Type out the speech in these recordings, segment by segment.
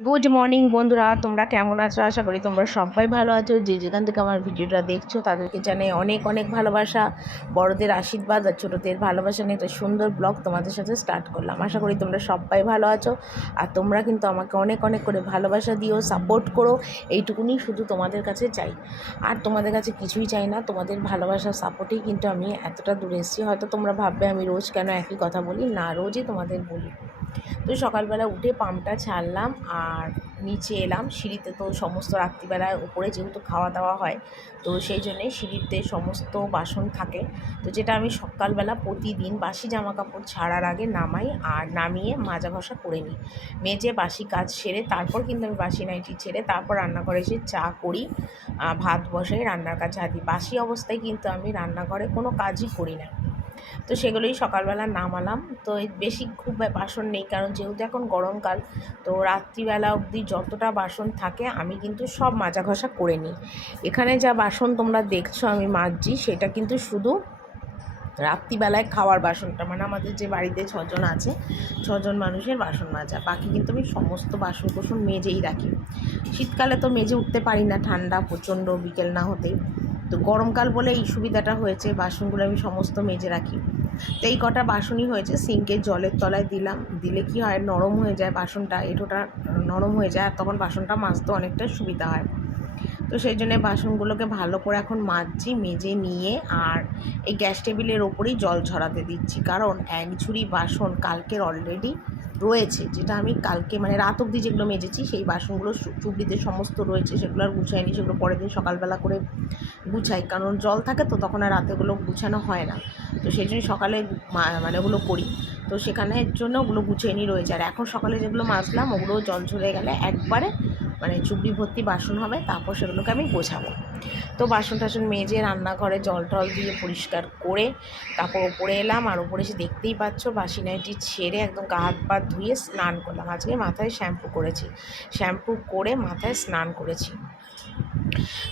Good morning বন্ধুরা, তোমরা কেমন আছো? আশা করি তোমরা সবাই ভালো আছো। যে যেখান থেকে আমার ভিডিওটা দেখছো তাদেরকে জানাই অনেক অনেক ভালোবাসা, বড়দের আশীর্বাদ আর ছোটোদের ভালোবাসা নিয়ে একটা সুন্দর ব্লগ তোমাদের সাথে স্টার্ট করলাম। আশা করি তোমরা সবাই ভালো আছো আর তোমরা কিন্তু আমাকে অনেক অনেক করে ভালোবাসা দিও, সাপোর্ট করো। এইটুকুনি শুধু তোমাদের কাছে চাই, আর তোমাদের কাছে কিছুই চাই না। তোমাদের ভালোবাসার সাপোর্টেই কিন্তু আমি এতটা দূরে এসেছি। হয়তো তোমরা ভাববে আমি রোজ কেন একই কথা বলি, না রোজই তোমাদের বলি। তো সকালবেলা উঠে পাম্পটা ছাড়লাম আর নিচে এলাম সিঁড়িতে। তো সমস্ত রাত্রিবেলায় উপরে যেহেতু খাওয়া দাওয়া হয়, তো সেই জন্যে সিঁড়িতে সমস্ত বাসন থাকে। তো যেটা আমি সকালবেলা প্রতিদিন বাসি জামা কাপড় ছাড়ার আগে নামাই আর নামিয়ে মাজা ঘষা করে নিই, মেজে বাসি কাজ সেরে তারপর কিন্তু আমি বাসি নাইটি ছেড়ে তারপর রান্নাঘরে এসে চা করি, ভাত বসাই, রান্নার কাছে হাত দিই। বাসি অবস্থায় কিন্তু আমি রান্নাঘরে কোনো কাজই করি না। তো সেগুলোই সকালবেলা নামালাম। তো বেশি খুব বাসন নেই, কারণ যেহেতু এখন গরমকাল, তো রাত্রিবেলা অবধি যতটা বাসন থাকে আমি কিন্তু সব মাজা ঘষা করে নিই। এখানে যা বাসন তোমরা দেখছো আমি মাজছি, সেটা কিন্তু শুধু রাত্রিবেলায় খাওয়ার বাসনটা, মানে আমাদের যে বাড়িতে 6 জন আছে, 6 জন মানুষের বাসন মাজা। বাকি কিন্তু আমি সমস্ত বাসন কোসন মেজেই রাখি। শীতকালে তো মেজে উঠতে পারি না, ঠান্ডা প্রচণ্ড, বিকেল না হতেই। তো গরমকাল বলে এই সুবিধাটা হয়েছে, বাসনগুলো আমি সমস্ত মেজে রাখি। তো এই কটা বাসনই হয়েছে, সিঙ্কের জলের তলায় দিলাম, দিলে কি হয় নরম হয়ে যায় বাসনটা, এঁঠোটা নরম হয়ে যায়, আর তখন বাসনটা মাজতে অনেকটা সুবিধা হয়। তো সেই জন্য বাসনগুলোকে ভালো করে এখন মাজছি, মেজে নিয়ে আর এই গ্যাস টেবিলের ওপরেই জল ঝরাতে দিচ্ছি, কারণ এক ঝুড়ি বাসন কালকের অলরেডি রয়েছে, যেটা আমি কালকে মানে রাত অবধি যেগুলো মেজেছি সেই বাসনগুলো চুবড়িতে সমস্ত রয়েছে, সেগুলো আর গুছাইনি, সেগুলো পরের দিন সকালবেলা করে গুছাই, কারণ জল থাকে তো তখন আর রাতেগুলো গুছানো হয় না। তো সেই জন্য সকালে মানে ওগুলো করি। তো সেখানের জন্য ওগুলো গুছিয়ে নিয়ে রয়েছে, আর এখন সকালে যেগুলো মাজলাম ওগুলো জল ঝরে গেলে একবারে মানে চুবড়ি ভর্তি বাসন হবে, তারপর সেগুলোকে আমি গোছাবো। তো বাসন টাসন মেজে রান্নাঘরে জল টল দিয়ে পরিষ্কার করে তারপর ওপরে এলাম, আর ওপরে এসে দেখতেই পাচ্ছ বাসি নাইটি ছেড়ে একদম গা হাত পা ধুয়ে স্নান করলাম। আজকে মাথায় শ্যাম্পু করেছি, শ্যাম্পু করে মাথায় স্নান করেছি,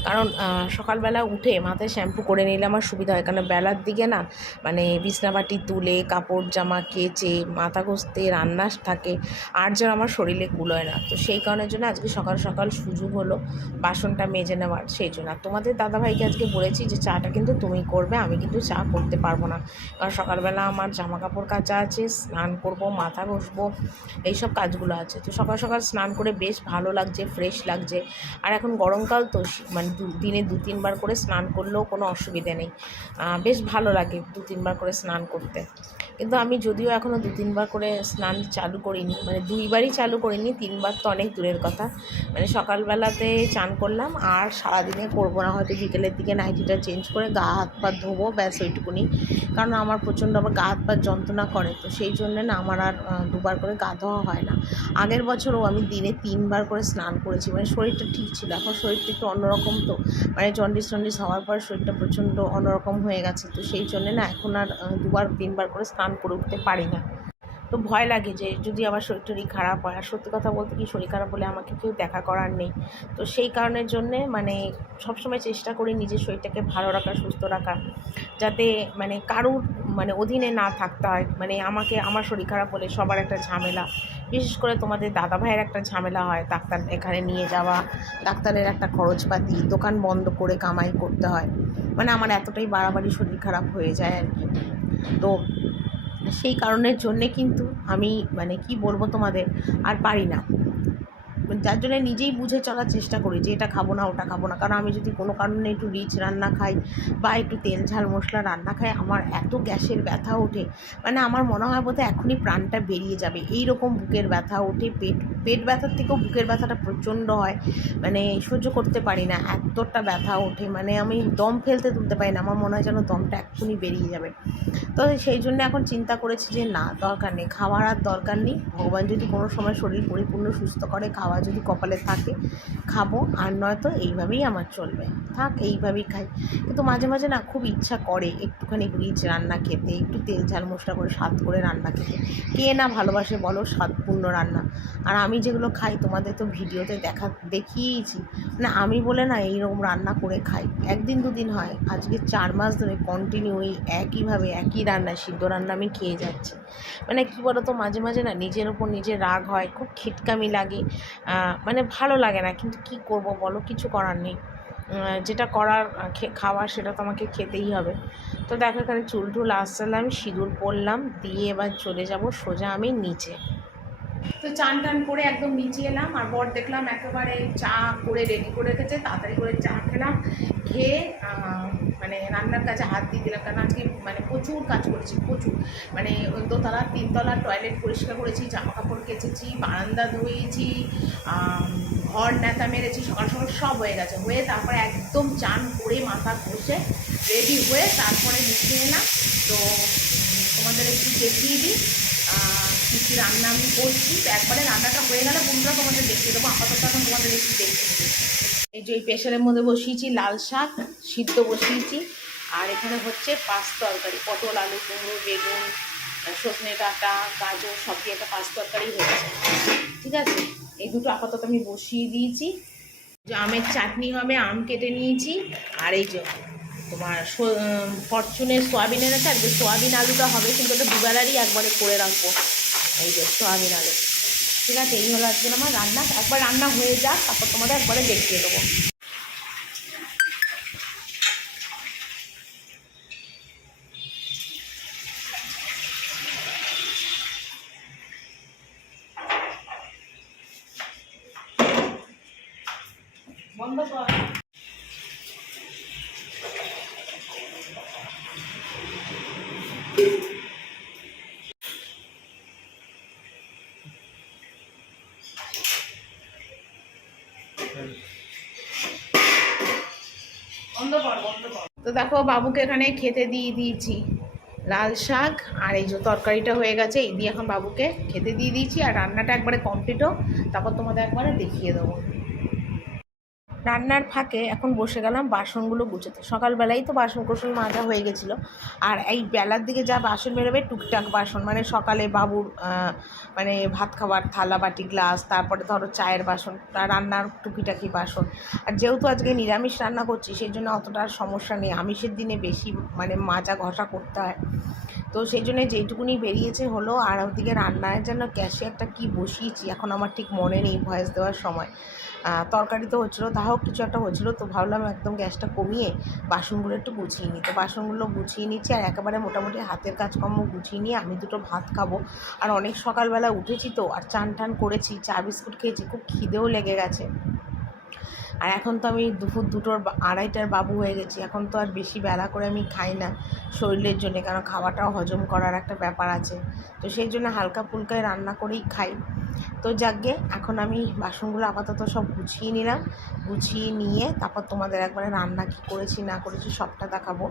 কারণ সকালবেলা উঠে মাথায় শ্যাম্পু করে নিলে আমার সুবিধা হয়, কারণ বেলার দিকে না মানে বিছনাবাটি তুলে কাপড় জামা কেচে মাথা ঘষতে রান্না থাকে, আর যেন আমার শরীরে কুলোয় না। তো সেই কারণের জন্য আজকে সকাল সকাল সুযোগ হলো বাসনটা মেজে নেওয়ার, সেই জন্য। আর তোমাদের দাদাভাইকে আজকে বলেছি যে চাটা কিন্তু তুমি করবে, আমি কিন্তু চা করতে পারবো না, কারণ সকালবেলা আমার জামা কাপড় কাচা আছে, স্নান করব, মাথা ঘষবো, এইসব কাজগুলো আছে। তো সকাল সকাল স্নান করে বেশ ভালো লাগছে, ফ্রেশ লাগছে। আর এখন গরমকাল তো মানে দিনে 2-3 বার করে স্নান করলেও কোনো অসুবিধে নেই, বেশ ভালো লাগে 2-3 বার করে স্নান করতে। কিন্তু আমি যদিও এখনও 2-3 বার করে স্নান চালু করিনি, মানে 2বারই চালু করিনি, 3বার তো অনেক দূরের কথা। মানে সকালবেলাতে চান করলাম আর সারাদিনে করবো না, হয়তো বিকেলের দিকে নাইটিটা চেঞ্জ করে গা হাত পা ধোবো, ব্যাস ওইটুকুনি। কারণ আমার প্রচণ্ড আবার গা হাত পা যন্ত্রণা করে, তো সেই জন্য না আমার আর 2বার করে গা ধোয়া হয় না। আগের বছরও আমি দিনে 3বার করে স্নান করেছি, মানে শরীরটা ঠিক ছিল। এখন শরীরটা একটু অন্যরকম, তো মানে জন্ডিস হওয়ার পর শরীরটা প্রচণ্ড অন্যরকম হয়ে গেছে, তো সেই জন্যে না এখন আর 2-3বার করে স্নান করে উঠতে পারি না। তো ভয় লাগে যে যদি আবার শরীর টরীর খারাপ হয়, আর সত্যি কথা বলতে কি শরীর খারাপ হলে আমাকে কেউ দেখা করার নেই। তো সেই কারণের জন্যে মানে সবসময় চেষ্টা করি নিজের শরীরটাকে ভালো রাখা, সুস্থ রাখা, যাতে মানে কারুর মানে অধীনে না থাকতে হয়। মানে আমাকে আমার শরীর খারাপ হলে সবার একটা ঝামেলা, বিশেষ করে তোমাদের দাদা ভাইয়ের একটা ঝামেলা হয়, ডাক্তার এখানে নিয়ে যাওয়া, ডাক্তারের একটা খরচপাতি, দোকান বন্ধ করে কামাই করতে হয়, মানে আমার এতটাই বাড়াবাড়ি শরীর খারাপ হয়ে যায় আর কি। তো সেই কারণের জন্যে কিন্তু আমি মানে কি বলবো তোমাদের, আর পারি না, যার জন্য নিজেই বুঝে চলার চেষ্টা করি যে এটা খাবো না ওটা খাবো না। কারণ আমি যদি কোনো কারণে একটু রিচ রান্না খাই বা একটু তেল ঝাল মশলা রান্না খাই, আমার এত গ্যাসের ব্যথা ওঠে, মানে আমার মনে হয় বোধহয় এখনই প্রাণটা বেরিয়ে যাবে, এই রকম বুকের ব্যথা ওঠে। পেট ব্যথার থেকেও বুকের ব্যথাটা প্রচণ্ড হয়, মানে সহ্য করতে পারি না, এতটা ব্যথা ওঠে, মানে আমি দম ফেলতে তুলতে পারি না, আমার মনে হয় যেন দমটা এক্ষুনি বেরিয়ে যাবে। তো সেই জন্য এখন চিন্তা করেছি যে না, দরকার নেই খাওয়ার, আর দরকার নেই। ভগবান যদি কোনো সময় শরীর পরিপূর্ণ সুস্থ করে, খাওয়া যদি কপালে থাকে খাবো, আর নয়তো এইভাবেই আমার চলবে, থাক এইভাবেই খাই। কিন্তু মাঝে মাঝে না খুব ইচ্ছা করে একটুখানি রিচ রান্না খেতে, একটু তেল ঝাল মশলা করে স্বাদ করে রান্না খেতে। কে না ভালোবাসে বলো স্বাদপূর্ণ রান্না? আর আমি যেগুলো খাই তোমাদের তো ভিডিওতে দেখিয়েইছি, না আমি বলে না এইরকম রান্না করে খাই, 1 দিন 2 দিন হয়, আজকে 4 মাস ধরে কন্টিনিউ এই একইভাবে একই রান্না, সিদ্ধ রান্না আমি খেয়ে যাচ্ছি। মানে কী বলো তো, মাঝে মাঝে না নিজের ওপর নিজের রাগ হয়, খুব খিটকামি লাগে, মানে ভালো লাগে না, কিন্তু কি করব বলো, কিছু করার নেই। যেটা করার খাওয়ার সেটা তো আমাকে খেতেই হবে। তো দেখো এখানে চুল টুল আসলাম, সিঁদুর পরলাম, দিয়ে এবার চলে যাব সোজা আমি নিচে। তো চান টান করে একদম নিচে এলাম, আর বর দেখলাম একেবারে চা করে রেডি করে রেখেছে, তাড়াতাড়ি করে চা খেলাম, খেয়ে মানে রান্নার কাজে হাত দিয়ে দিলাম, কারণ আজকে মানে প্রচুর কাজ করেছি, প্রচুর। মানে দোতলা তিনতলা টয়লেট পরিষ্কার করেছি, জামা কাপড় কেচেছি, বারান্দা ধুয়েছি, ঘর নেতা মেরেছি, সকাল সকাল সব হয়ে গেছে। হয়ে তারপরে একদম চান করে মাথা ঘষে রেডি হয়ে তারপরে নিচে এলাম। তো তোমাদের একটু দেখিয়ে দিই কী কী রান্না আমি করছি। তো একবারে রান্নাটা হয়ে গেলে বন্ধুরা তোমাদের দেখিয়ে দেবো, আপাতত এখন তোমাদের একটু দেখিয়ে দিই। এই যে এই প্রেশারের মধ্যে বসিয়েছি লাল শাক সিদ্ধ বসিয়েছি, আর এখানে হচ্ছে পাঁচ তরকারি, পটল আলু কুমড়ো বেগুন সজনে ডাঁটা গাজর সব দিয়ে একটা পাঁচ তরকারি হয়েছে। ঠিক আছে, এই দুটো আপাতত আমি বসিয়ে দিয়েছি। যে আমের চাটনি হবে, আম কেটে নিয়েছি। আর এই যে তোমার ফরচুনের সোয়াবিনের আছে, আজকে সোয়াবিন আলুটা হবে, কিন্তু ওটা দুবেলারই একবারে করে রাখবো। এই যে সোয়াবিন আলু। ঠিক আছে, এই হলো আজকে আমার রান্না। একবার রান্না হয়ে যাক, তারপর তোমাদের একবারে দেখিয়ে দেবো। বন্ধ কর। তো দেখো বাবুকে এখানে খেতে দিয়ে দিয়েছি লাল শাক, আর এই যে তরকারিটা হয়ে গেছে, এই দিয়ে এখন বাবুকে খেতে দিয়ে দিয়েছি, আর রান্নাটা একবারে কমপ্লিট হোক, তারপর তোমাদের একবারে দেখিয়ে দেবো। রান্নার ফাঁকে এখন বসে গেলাম বাসনগুলো গুছোতে। সকালবেলাই তো বাসন কোসন মাজা হয়ে গেছিলো, আর এই বেলার দিকে যা বাসন বেরোবে টুকটাক বাসন, মানে সকালে বাবুর মানে ভাত খাবার থালা বাটি গ্লাস, তারপরে ধরো চায়ের বাসন, রান্নার টুকিটাকি বাসন। আর যেহেতু আজকে নিরামিষ রান্না করছি, সেই জন্য অতটা সমস্যা নেই, আমিষের দিনে বেশি মানে মাজা ঘষা করতে হয়। তো সেই জন্য যেইটুকুনি বেরিয়েছে হলো। আর ওদিকে রান্নায় যেন গ্যাসে একটা কি বসিয়েছি, এখন আমার ঠিক মনে নেই ভয়েস দেওয়ার সময়। তরকারি তো হচ্ছিলো, তা হোক কিছু একটা হচ্ছিলো, তো ভাবলাম একদম গ্যাসটা কমিয়ে বাসনগুলো একটু গুছিয়ে নিই। তো বাসনগুলো গুছিয়ে নিচ্ছি, আর একেবারে মোটামুটি হাতের কাজকর্ম গুছিয়ে নিয়ে আমি দুটো ভাত খাবো। আর অনেক সকালবেলা উঠেছি তো, আর চান টান করেছি, চা বিস্কুট খেয়েছি, খুব খিদেও লেগে গেছে। আর এখন তো আমি দুপুর 2টোর 2:30টার বাবু হয়ে গেছি, এখন তো আর বেশি বেলা করে আমি খাই না শরীরের জন্যে, কারণ খাওয়াটাও হজম করার একটা ব্যাপার আছে। তো সেই জন্য হালকা ফুলকায় রান্না করেই খাই। তো যাকগে, এখন আমি বাসনগুলো আপাতত সব গুছিয়ে নিলাম, গুছিয়ে নিয়ে তারপর তোমাদের একবারে রান্না কী করেছি না করেছি সবটা দেখাবো।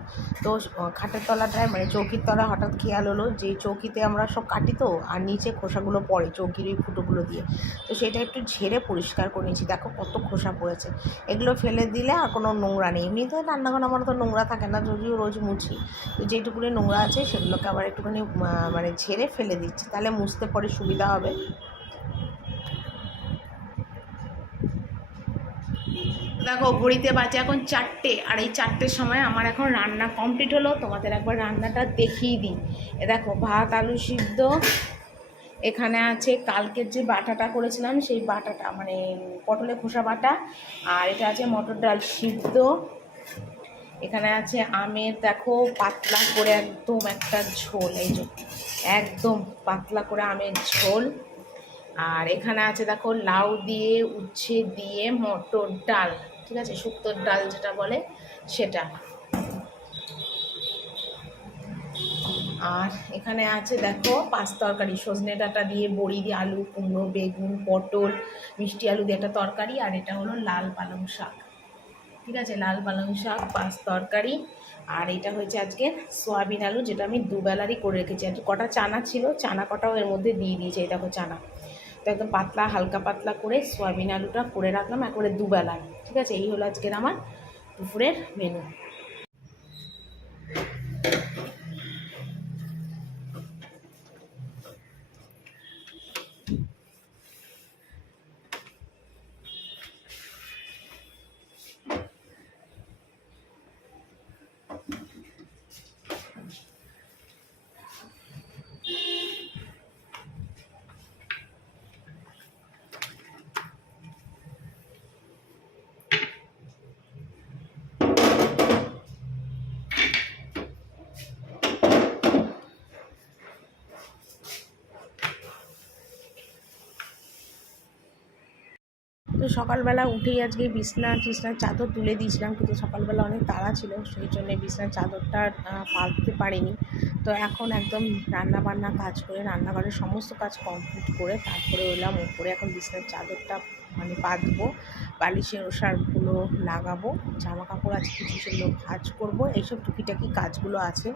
তো খাটের তলাটায় মানে চৌকির তলায় হঠাৎ খেয়াল হলো যে চৌকিতে আমরা সব কাটি তো, আর নিচে খোসাগুলো পড়ে চৌকির ওই ফুটোগুলো দিয়ে, তো সেটা একটু ঝেড়ে পরিষ্কার করে নিয়েছি। দেখো কত খোসা পড়েছে, এগুলো ফেলে দিলে আর কোনো নোংরা নেই। এমনিতে রান্নাঘর আমার তো নোংরা থাকে না, যদিও রোজ মুছি, তো যেটুকুনি নোংরা আছে সেগুলোকে আবার একটুখানি মানে ঝেড়ে ফেলে দিচ্ছি, তাহলে মুছতে পরে সুবিধা হবে। দেখো ঘড়িতে বাজে এখন 4টে, আর এই 4টের সময় আমার এখন রান্না কমপ্লিট হলো। তোমাদের একবার রান্নাটা দেখিয়ে দিই। দেখো ভাত আলু সিদ্ধ, এখানে আছে কালকের যে বাটাটা করেছিলাম সেই বাটাটা, মানে পটলের খোসা বাটা, আর এটা আছে মটর ডাল সিদ্ধ, এখানে আছে আমের দেখো পাতলা করে একদম একটা ঝোল, এই যে একদম পাতলা করে আমের ঝোল, আর এখানে আছে দেখো লাউ দিয়ে উচ্ছে দিয়ে মটর ডাল, ঠিক আছে, শুক্তোর ডাল যেটা বলে সেটা। আর এখানে আছে দেখো পাঁচ তরকারি, সজনে ডাঁটা দিয়ে বড়ি দিয়ে আলু কুমড়ো বেগুন পটল মিষ্টি আলু দিয়ে একটা তরকারি, আর এটা হলো লাল পালং শাক। ঠিক আছে, লাল পালং শাক পাঁচ তরকারি। আর এটা হয়েছে আজকে সোয়াবিন আলু, যেটা আমি দুবেলারই করে রেখেছি। আর কটা চানা ছিল, চানা কটাও এর মধ্যে দিয়ে দিয়েছি, এই দেখো চানা। তো একদম পাতলা হালকা পাতলা করে সোয়াবিন আলুটা করে রাখলাম একবারে দুবেলার। ঠিক আছে, এই হলো আজকের আমার দুপুরের মেনু। তো সকালবেলা উঠেই আজকে টিসনার চাদর তুলে দিয়েছিলাম, কিন্তু সকালবেলা অনেক তাড়া ছিল, সেই জন্য বিছনার চাদরটা পাততে পারিনি। তো এখন একদম রান্নাবান্না কাজ করে রান্নাঘরের সমস্ত কাজ কমপ্লিট করে তারপরে এলাম উপরে। এখন বিছনার চাদরটা পাতবো, বালিশের ওষারগুলো লাগাবো, জামা কাপড় আছে কিছু সেগুলো ভাঁজ করবো, এইসব টুকিটাকি কাজগুলো আছে।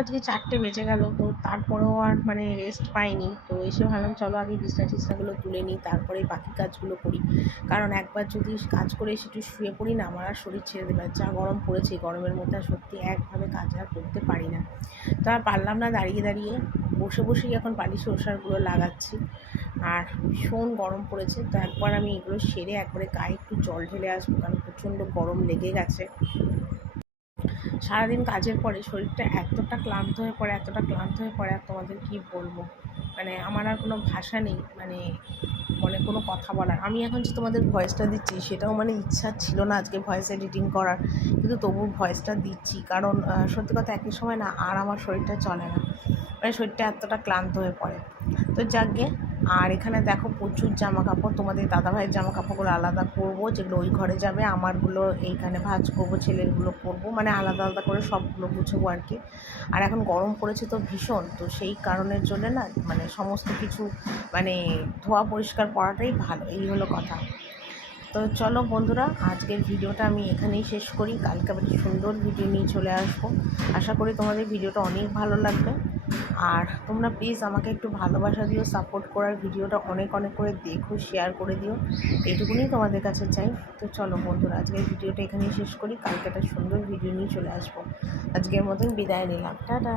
আজকে 4টে বেজে গেল, তো তারপরেও আর রেস্ট পাইনি। তো এসে ভাবলাম চলো আগে টিসনাগুলো তুলে নিই, তারপরে বাকি কাজগুলো করি। কারণ একবার যদি কাজ করে এসে একটু শুয়ে পড়ি না, আমার আর শরীর ছেড়ে দেবে। যা গরম পড়েছে, গরমের মধ্যে আর সত্যি একভাবে কাজ আর করতে পারি না। তো আর পারলাম না, দাঁড়িয়ে দাঁড়িয়ে বসে বসেই এখন বালিশের ওষারগুলো লাগাচ্ছি। আর ভীষণ গরম পড়েছে, তো একবার আমি এগুলো সেরে একবারে গায়ে একটু জল ঢেলে আসবো, কারণ প্রচণ্ড গরম লেগে গেছে। সারাদিন কাজের পরে শরীরটা এতটা ক্লান্ত হয়ে পড়ে, আর তোমাদের কি বলবো, আমার আর কোনো ভাষা নেই, কোনো কথা বলার। আমি এখন যে তোমাদের ভয়েসটা দিচ্ছি সেটাও ইচ্ছা ছিল না আজকে ভয়েস এডিটিং করার, কিন্তু তবু ভয়েসটা দিচ্ছি। কারণ সত্যি কথা, একই সময় না আর আমার শরীরটা চলে না, শরীরটা এতটা ক্লান্ত হয়ে পড়ে। তো যাকগে। আর এখানে দেখো প্রচুর জামা কাপড়, তোমাদের দাদাভাইয়ের জামা কাপড়গুলো আলাদা করবো, যেগুলো ওই ঘরে যাবে, আমারগুলো এইখানে ভাঁজ করবো, ছেলেরগুলো করবো, আলাদা আলাদা করে সবগুলো গুছবো আর কি। আর এখন গরম পড়েছে তো ভীষণ, তো সেই কারণের জন্য না সমস্ত কিছু ধোয়া পরিষ্কার করাটাই ভালো, এই হলো কথা। তো চলো বন্ধুরা, আজকের ভিডিওটা আমি এখানেই শেষ করি। কালকে আবার সুন্দর ভিডিও নিয়ে চলে আসবো। আশা করি তোমাদের ভিডিওটা অনেক ভালো লাগবে। আর তোমরা প্লিজ আমাকে একটু ভালোবাসা দিও, সাপোর্ট করার, ভিডিওটা অনেক অনেক করে দেখো, শেয়ার করে দিও, এইটুকুনি তোমাদের কাছে চাই। তো চলো বন্ধুরা, আজকের ভিডিওটা এখানেই শেষ করি। কালকে একটা সুন্দর ভিডিও নিয়ে চলে আসবো। আজকের মতন বিদায় নিলাম, টাটা।